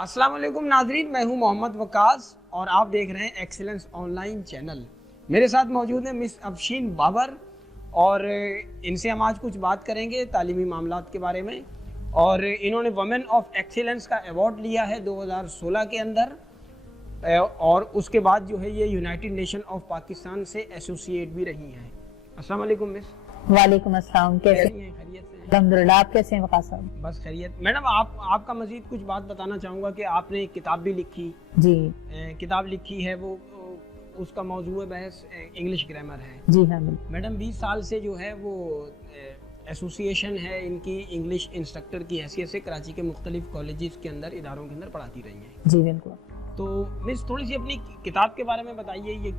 अस्सलाम वालेकुम नाजरीन, मैं हूं मोहम्मद वकास और आप देख रहे हैं एक्सीलेंस ऑनलाइन चैनल। मेरे साथ मौजूद है मिस अफशीन बाबर और इनसे हम आज कुछ बात करेंगे तालीमी मामलात के बारे में। और इन्होंने वुमेन ऑफ एक्सीलेंस का अवार्ड लिया है 2016 के अंदर और उसके बाद जो है ये यूनाइटेड नेशन ऑफ पाकिस्तान से एसोसिएट भी रही हैं। अस्सलाम वालेकुम मिस। वालेकुम अस्सलाम, कैसे हैं? खैरियत से? अल्हम्दुलिल्लाह, आप कैसे हैं वकास साहब? बस खैरियत। मैडम आपका मजीद कुछ बात बताना चाहूँगा कि आपने एक किताब भी लिखी जी। किताब लिखी है, वो उसका मौजूद बहस इंग्लिश ग्रामर है। जी हाँ बिल्कुल। मैडम 20 साल से जो है वो एसोसिएशन है इनकी इंग्लिश इंस्ट्रक्टर की हैसियत से कराची के मुख्तलिफ कॉलेजेस के अंदर इदारों के अंदर पढ़ाती रही हैं। जी बिल्कुल। तो मिस थोड़ी सी अपनी किताब के बारे में बताइए, ये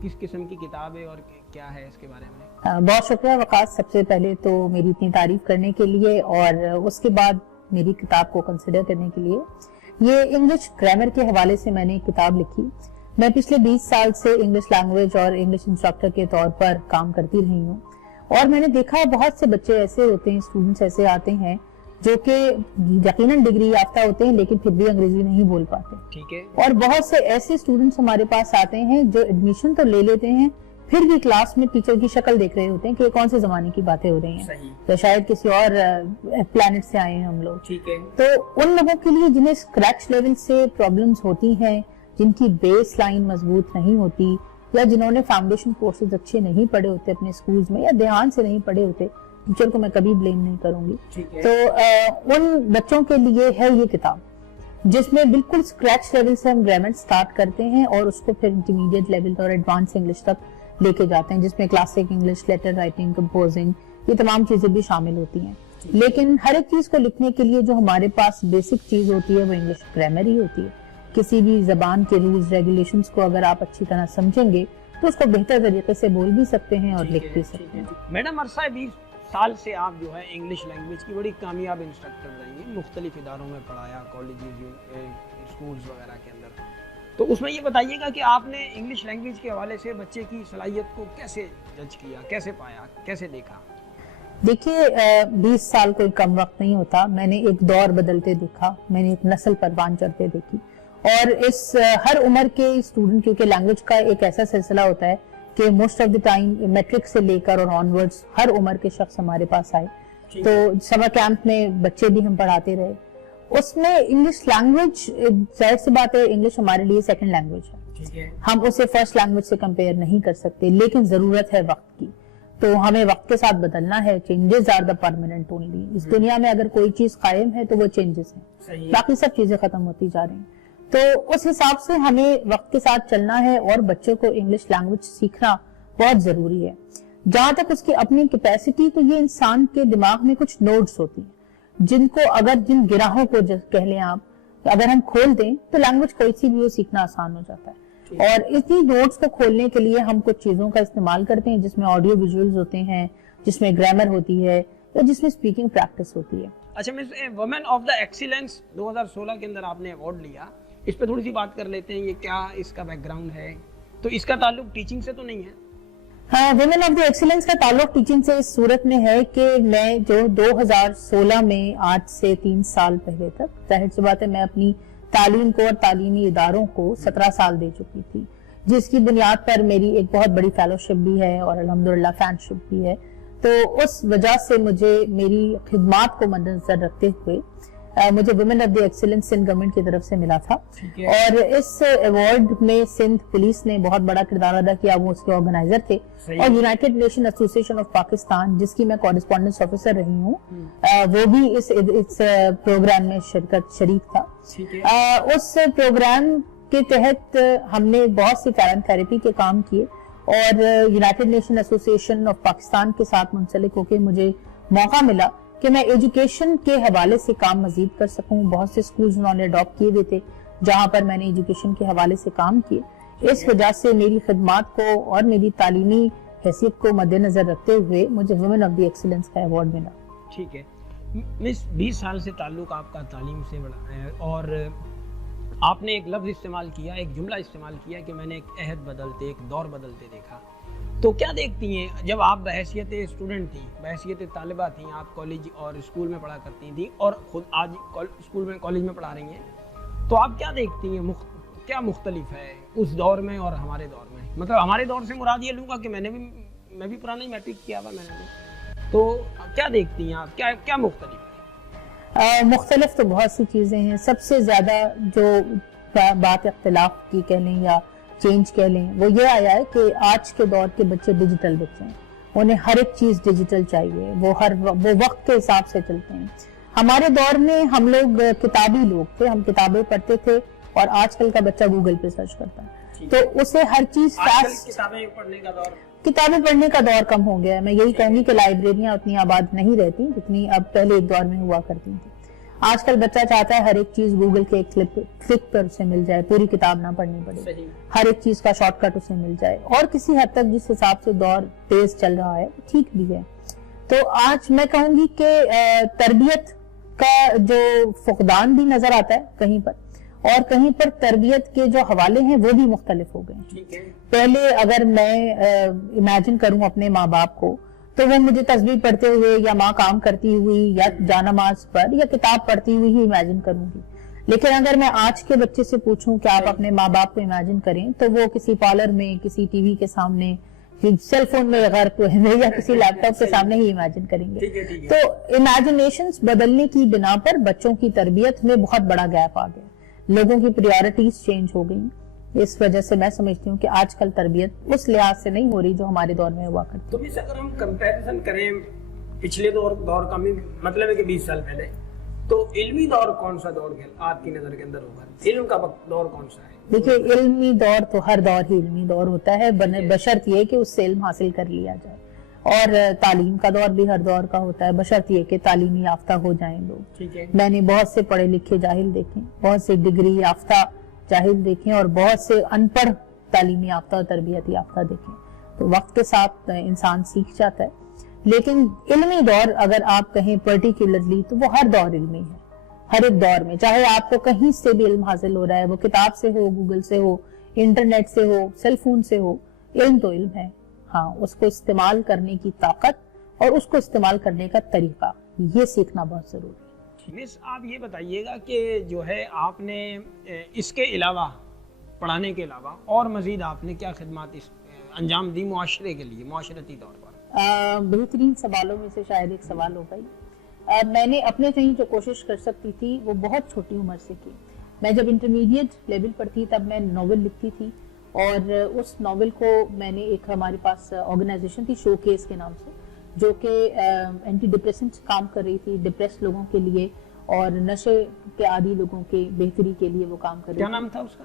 किस किस्म की किताब है और क्या है इसके बारे में? बहुत शुक्रिया वकास, सबसे पहले तो मेरी इतनी तारीफ करने के लिए और उसके बाद मेरी किताब को कंसिडर करने के लिए। ये इंग्लिश ग्रामर के हवाले से मैंने एक किताब लिखी। मैं पिछले 20 साल से इंग्लिश लैंग्वेज और इंग्लिश इंस्ट्रक्टर के तौर पर काम करती रही हूँ और मैंने देखा बहुत से बच्चे ऐसे होते हैं, स्टूडेंट्स ऐसे आते हैं जो कि यकीनन डिग्री याफ्ता होते हैं लेकिन फिर भी अंग्रेजी नहीं बोल पाते। ठीक है। और बहुत से ऐसे स्टूडेंट्स हमारे पास आते हैं जो एडमिशन तो ले लेते हैं फिर भी क्लास में टीचर की शक्ल देख रहे होते हैं कि कौन से जमाने की बातें हो रही हैं, तो शायद किसी और प्लेनेट से आए हैं हम लोग। ठीक है। तो उन लोगों के लिए जिन्हें स्क्रैच लेवल से प्रॉब्लम्स होती हैं, जिनकी बेस लाइन मजबूत नहीं होती या जिन्होंने फाउंडेशन कोर्सेज अच्छे नहीं पढ़े होते अपने स्कूल्स में या ध्यान से नहीं पढ़े होते, टीचर को मैं कभी ब्लेम नहीं करूंगी। तो उन बच्चों के लिए है ये किताब जिसमें बिल्कुल स्क्रैच लेवल से हम ग्रामर स्टार्ट करते हैं और उसको फिर इंटरमीडिएट लेवल और एडवांस इंग्लिश तक लेके जाते हैं, जिसमें classic English, letter writing, composing, ये तमाम चीजें भी शामिल होती हैं। लेकिन हर एक चीज को लिखने के लिए जो हमारे पास बेसिक चीज होती है वो इंग्लिश ग्रामर ही होती है। किसी भी जबान के रूल्स रेगुलेशंस को अगर आप अच्छी तरह समझेंगे तो उसको बेहतर तरीके से बोल भी सकते हैं और लिख भी सकते हैं। मैडम अरसा 20 साल से आप जो है इंग्लिश लैंग्वेज की बड़ी कामयाब इंस्ट्रक्टर रही हैं, मुख्तलिफ इदारों में पढ़ाया, कॉलेजेस, स्कूल्स वगैरह के अंदर। तो उसमें ये बताइएगा कि आपने इंग्लिश लैंग्वेज के हवाले से बच्चे की सलाहियत को कैसे जज किया, कैसे पाया, कैसे देखा? देखिए 20 साल कोई कम वक्त नहीं होता। मैंने एक दौर बदलते देखा, मैंने एक नस्ल परवान चढ़ते देखी और इस हर उम्र के स्टूडेंट, क्योंकि लैंग्वेज का एक ऐसा सिलसिला होता है कि most of the time matric से लेकर और ऑनवर्ड्स हर उम्र के शख्स हमारे पास आए। तो समर कैंप में बच्चे भी हम पढ़ाते रहे, उसमें इंग्लिश लैंग्वेज, जाहिर सी बात है इंग्लिश हमारे लिए सेकंड लैंग्वेज है। ठीक है। हम उसे फर्स्ट लैंग्वेज से कंपेयर नहीं कर सकते, लेकिन जरूरत है वक्त की, तो हमें वक्त के साथ बदलना है। Changes are the permanent only. इस दुनिया में अगर कोई चीज कायम है तो वो चेंजेस है, बाकी सब चीजें खत्म होती जा रही हैं। तो उस हिसाब से हमें वक्त के साथ चलना है और बच्चों को इंग्लिश लैंग्वेज सीखना बहुत जरूरी है। जहां तक उसकी अपनी कैपेसिटी, तो ये इंसान के दिमाग में कुछ नोड्स होती हैं जिनको अगर जिन गिराहों को कह लें आप, अगर हम खोल दें तो लैंग्वेज कोई सी भी वो सीखना आसान हो जाता है। और इसी नोड्स को खोलने के लिए हम कुछ चीजों का इस्तेमाल करते हैं जिसमें ऑडियो विजुअल्स होते हैं, जिसमें ग्रामर होती है या जिसमें स्पीकिंग प्रैक्टिस होती है। अच्छा miss, women of the excellence 2016 के अंदर आपने अवार्ड लिया, इस पे थोड़ी सी बात कर लेते हैं। ये क्या इसका बैकग्राउंड है? तो इसका ताल्लुक टीचिंग से तो नहीं है? हाँ, वुमेन ऑफ द एक्सीलेंस का ताल्लुक टीचिंग से इस सूरत में है कि मैं जो 2016 में, आज से 3 साल पहले तक, जाहिर सी बात है मैं अपनी तालीम को और तालीमी इदारों को 17 साल दे चुकी थी, जिसकी बुनियाद पर मेरी एक बहुत बड़ी फेलोशिप भी है और अल्हम्दुलिल्लाह फैनशिप भी है। तो उस वजह से मुझे मेरी खिदमात को मद्देनजर रखते हुए मुझे women of the excellence Sindh government की तरफ से मिला था और इस अवार्ड में सिंध पुलिस ने बहुत बड़ा किरदार अदा किया, वो उसके ऑर्गेनाइजर थे। और United nation association of Pakistan, जिसकी मैं कॉरेस्पॉन्डेंस ऑफिसर रही हूँ, वो भी इस प्रोग्राम में शरीक था। उस प्रोग्राम के तहत हमने बहुत सी टैलेंट थेरेपी के काम किए और United nation association of Pakistan के साथ मुंसलिक होकर मुझे मौका मिला कि मैं एजुकेशन के हवाले से काम मजीद कर सकूं। बहुत से स्कूल्स उन्होंने अडॉप्ट किए हुए थे जहां पर मैंने एजुकेशन के हवाले से काम किए। इस वजह से मेरी खिदमात को और मेरी तालीमी हैसियत को मद्देनजर रखते हुए मुझे वुमेन ऑफ द एक्सीलेंस का अवार्ड मिला। ठीक है मिस, 20 साल से ताल्लुक आपका तालीम से बड़ा है और आपने एक लफ्ज़ इस्तेमाल किया, एक जुमला इस्तेमाल किया कि मैंने एक अहद बदलते, एक दौर बदलते देखा। तो क्या देखती हैं जब आप बहैसियत स्टूडेंट थी, बहैसियत तालिबा थी, आप कॉलेज और स्कूल में पढ़ा करती थी और खुद आज स्कूल में, कॉलेज में पढ़ा रही हैं, تو آپ کیا دیکھتی ہیں کیا مختلف ہے اس دور میں اور ہمارے دور میں؟ مطلب ہمارے دور سے مراد یہ لوں گا کہ میں بھی پرانا ہی میٹرک کیا ہوا میں نے بھی، تو کیا دیکھتی ہیں آپ، کیا مختلف ہے؟ مختلف تو بہت سی چیزیں ہیں. سب سے زیادہ جو بات اختلاف کی کہہ لیں یا چینج کہہ لیں وہ یہ آیا ہے کہ آج کے دور کے بچے ڈیجیٹل بچے ہیں. انہیں ہر ایک چیز ڈیجیٹل چاہیے، وہ وقت کے حساب سے چلتے ہیں. ہمارے دور میں ہم لوگ کتابی لوگ تھے، ہم کتابیں پڑھتے تھے، اور آج کل کا بچہ گوگل پہ سرچ کرتا ہے، تو اسے ہر چیز کتابیں پڑھنے کا دور کم ہو گیا ہے. میں یہی کہوں گی کہ لائبریریاں اتنی آباد نہیں رہتی جتنی اب پہلے ایک دور میں ہوا کرتی تھی. آج کل بچہ چاہتا ہے ہر ایک چیز گوگل کے ایک کلک پر اسے مل جائے، پوری کتاب نہ پڑھنی پڑے، ہر ایک چیز کا شارٹ کٹ اسے مل جائے. اور کسی حد تک جس حساب سے دور تیز چل رہا ہے ٹھیک بھی ہے. تو آج میں کہوں گی کہ تربیت کا جو فقدان بھی نظر آتا ہے کہیں پر، اور کہیں پر تربیت کے جو حوالے ہیں وہ بھی مختلف ہو گئے. پہلے اگر میں امیجن کروں اپنے ماں باپ کو تو وہ مجھے تسبیح پڑھتے ہوئے یا ماں کام کرتی ہوئی یا جانماز پر یا کتاب پڑھتی ہوئی ہی امیجن کروں گی. لیکن اگر میں آج کے بچے سے پوچھوں کہ آپ اپنے ماں باپ کو امیجن کریں تو وہ کسی پارلر میں، کسی ٹی وی کے سامنے، سیل فون میں غرق ہوئے یا کسی لیپ ٹاپ کے سامنے ہی امیجن کریں گے. تو امیجنیشنز بدلنے کی بنا پر بچوں کی تربیت میں بہت بڑا گیپ آ گیا. لوگوں کی پریورٹیز چینج ہو گئی. اس وجہ سے میں سمجھتی ہوں کہ آج کل تربیت اس لحاظ سے نہیں ہو رہی جو ہمارے دور میں ہوا کرتی. تو اگر ہم کمپیریزن کریں پچھلے دور کا، مطلب ہے کہ 20 سال پہلے، تو علمی دور کون سا دور آپ کی نظر کے اندر ہوگا؟ علم کا دور کون سا ہے؟ دیکھیے علمی دور تو ہر دور ہی علمی دور ہوتا ہے، بشرط یہ کہ اس سے علم حاصل کر لیا جائے. اور تعلیم کا دور بھی ہر دور کا ہوتا ہے، بشرط یہ کہ تعلیمی یافتہ ہو جائیں لوگ. میں نے بہت سے پڑھے لکھے جاہل دیکھیں، بہت سے ڈگری یافتہ جاہل دیکھیں، اور بہت سے ان پڑھ تعلیمی یافتہ اور تربیت یافتہ دیکھیں. تو وقت کے ساتھ انسان سیکھ جاتا ہے. لیکن علمی دور اگر آپ کہیں پرٹیکولرلی تو وہ ہر دور علمی ہے. ہر ایک دور میں چاہے آپ کو کہیں سے بھی علم حاصل ہو رہا ہے، وہ کتاب سے ہو، گوگل سے ہو، انٹرنیٹ سے ہو، سیل فون سے ہو، علم تو علم ہے. ہاں، اس کو استعمال کرنے کی طاقت اور اس کو استعمال کرنے کا طریقہ یہ سیکھنا بہت ضروری ہے. مس آپ یہ بتائیے گا کہ جو ہے آپ نے اس کے علاوہ، پڑھانے کے علاوہ اور مزید آپ نے کیا خدمات انجام دی معاشرے کے لیے، معاشرتی طور پر؟ بہترین سوالوں میں سے شاید ایک سوال ہوگا ہی. میں نے اپنے کہیں جو کوشش کر سکتی تھی وہ بہت چھوٹی عمر سے کی. میں جب انٹرمیڈیٹ لیول پر تھی تب میں ناول لکھتی تھی، اور اس ناول کو میں نے ایک ہمارے پاس آرگنائزیشن تھی شو کیس کے نام سے، جو کہ اینٹی ڈپریسنٹ کام کر رہی تھی ڈپریس لوگوں کے لیے اور نشے کے عادی لوگوں کے بہتری کے لیے وہ کام کر رہی تھی. کیا نام تھا اس کا؟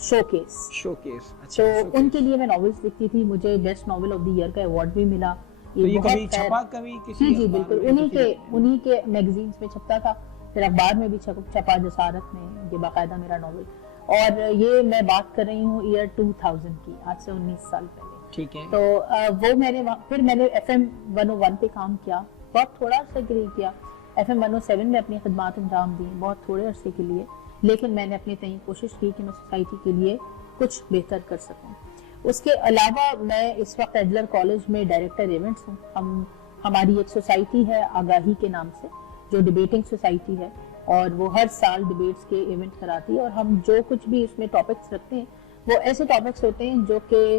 Showcase. Showcase. تو ان کے لیے میں ناولز لکھتی تھی. مجھے best novel of the year کا ایوارڈ بھی ملا. یہ کبھی چھپا کسی؟ جی بالکل، انہی کے میگزینز میں چھپتا تھا، پھر اخبار میں بھی چھپا جسارت میں، یہ باقاعدہ میرا ناول. اور یہ میں بات کر رہی ہوں ایئر 2000 کی، آج سے 19 سال پہلے. ٹھیک ہے. تو وہ پھر میں نے FM 101 پہ کام کیا، بہت تھوڑا عرصہ کے لیے کیا. FM 107 میں اپنی خدمات انجام دی بہت تھوڑے عرصے کے لیے، لیکن میں نے اپنی تئیں کوشش کی کہ میں سوسائٹی کے لیے کچھ بہتر کر سکوں. اس کے علاوہ میں اس وقت ایڈلر کالج میں ڈائریکٹر ایونٹس ہوں. ہماری ایک سوسائٹی ہے آگاہی کے نام سے، جو ڈیبیٹنگ سوسائٹی ہے، اور وہ ہر سال ڈیبیٹس کے ایونٹ کراتی ہے. اور ہم جو کچھ بھی اس میں ٹاپکس رکھتے ہیں وہ ایسے ٹاپکس ہوتے ہیں جو کہ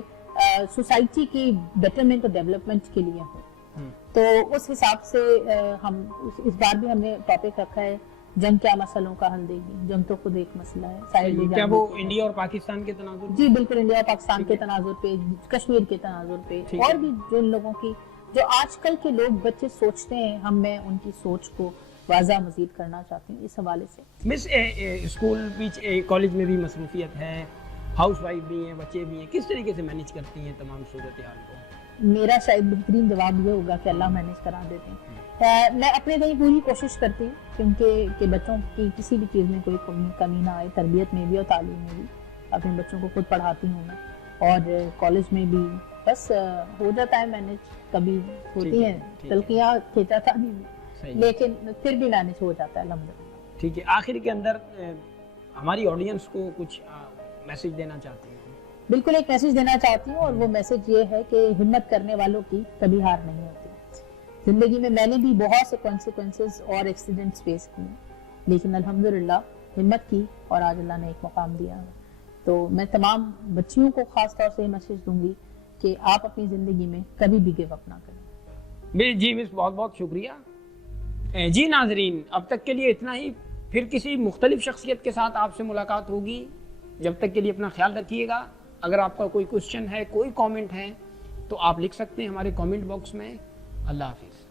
سوسائٹی کی بیٹرمنٹ اور ڈیولپمنٹ کے لیے ہوں. تو اس حساب سے ہم اس بار بھی ہم نے ٹاپک رکھا ہے جنگ کیا مسئلوں کا حل دے گی. جنگ تو خود ایک مسئلہ ہے. کیا وہ انڈیا اور پاکستان کے تناظر؟ جی بالکل، انڈیا اور پاکستان کے تناظر پہ، کشمیر کے تناظر پہ، اور بھی جو لوگوں کی، جو آج کل کے لوگ بچے سوچتے ہیں، میں ان کی سوچ کو واضح مزید کرنا چاہتی ہوں اس حوالے سے. مس اسکول کالج میں بھی مصروفیت ہے، ہاؤس وائف بھی ہیں، بچے بھی ہیں، کس طریقے سے مینیج کرتی ہیں تمام صورتحال کو؟ میرا شاید بہترین جواب یہ ہوگا کہ اللہ مینیج کرا دیتے ہیں. میں اپنے لیے پوری کوشش کرتی ہوں کیونکہ کہ بچوں کی کسی بھی چیز میں کوئی کمی نہ آئے، تربیت میں بھی اور تعلیم میں بھی. اپنے بچوں کو خود پڑھاتی ہوں میں، اور کالج میں بھی بس ہو جاتا ہے مینیج. کبھی ہوتی ہیں تلخیاں، کھینچا تھا نہیں، لیکن پھر بھی مینیج ہو جاتا ہے الحمدللہ. ٹھیک ہے. آخر کے اندر ہماری آڈینس کو کچھ میسج دینا چاہتے ہیں؟ بالکل ایک میسج دینا چاہتی ہوں، اور وہ میسج یہ ہے کہ ہمت کرنے والوں کی کبھی ہار نہیں ہوتی. زندگی میں نے بھی بہت سے کانسیکوینسز اور ایکسیڈنٹس فیس کیے، لیکن الحمدللہ ہمت کی اور آج اللہ نے ایک مقام دیا. تو میں تمام بچیوں کو خاص طور سے یہ میسج دوں گی کہ آپ اپنی زندگی میں کبھی بھی گیو اپ نہ کریں. جی مس بہت بہت شکریہ. جی ناظرین اب تک کے لیے اتنا ہی، پھر کسی مختلف شخصیت کے ساتھ آپ سے ملاقات ہوگی. جب تک کے لیے اپنا خیال رکھیے گا. اگر آپ کا کوئی کوشچن ہے، کوئی کامنٹ ہے تو آپ لکھ سکتے ہیں ہمارے کامنٹ باکس میں. اللہ حافظ.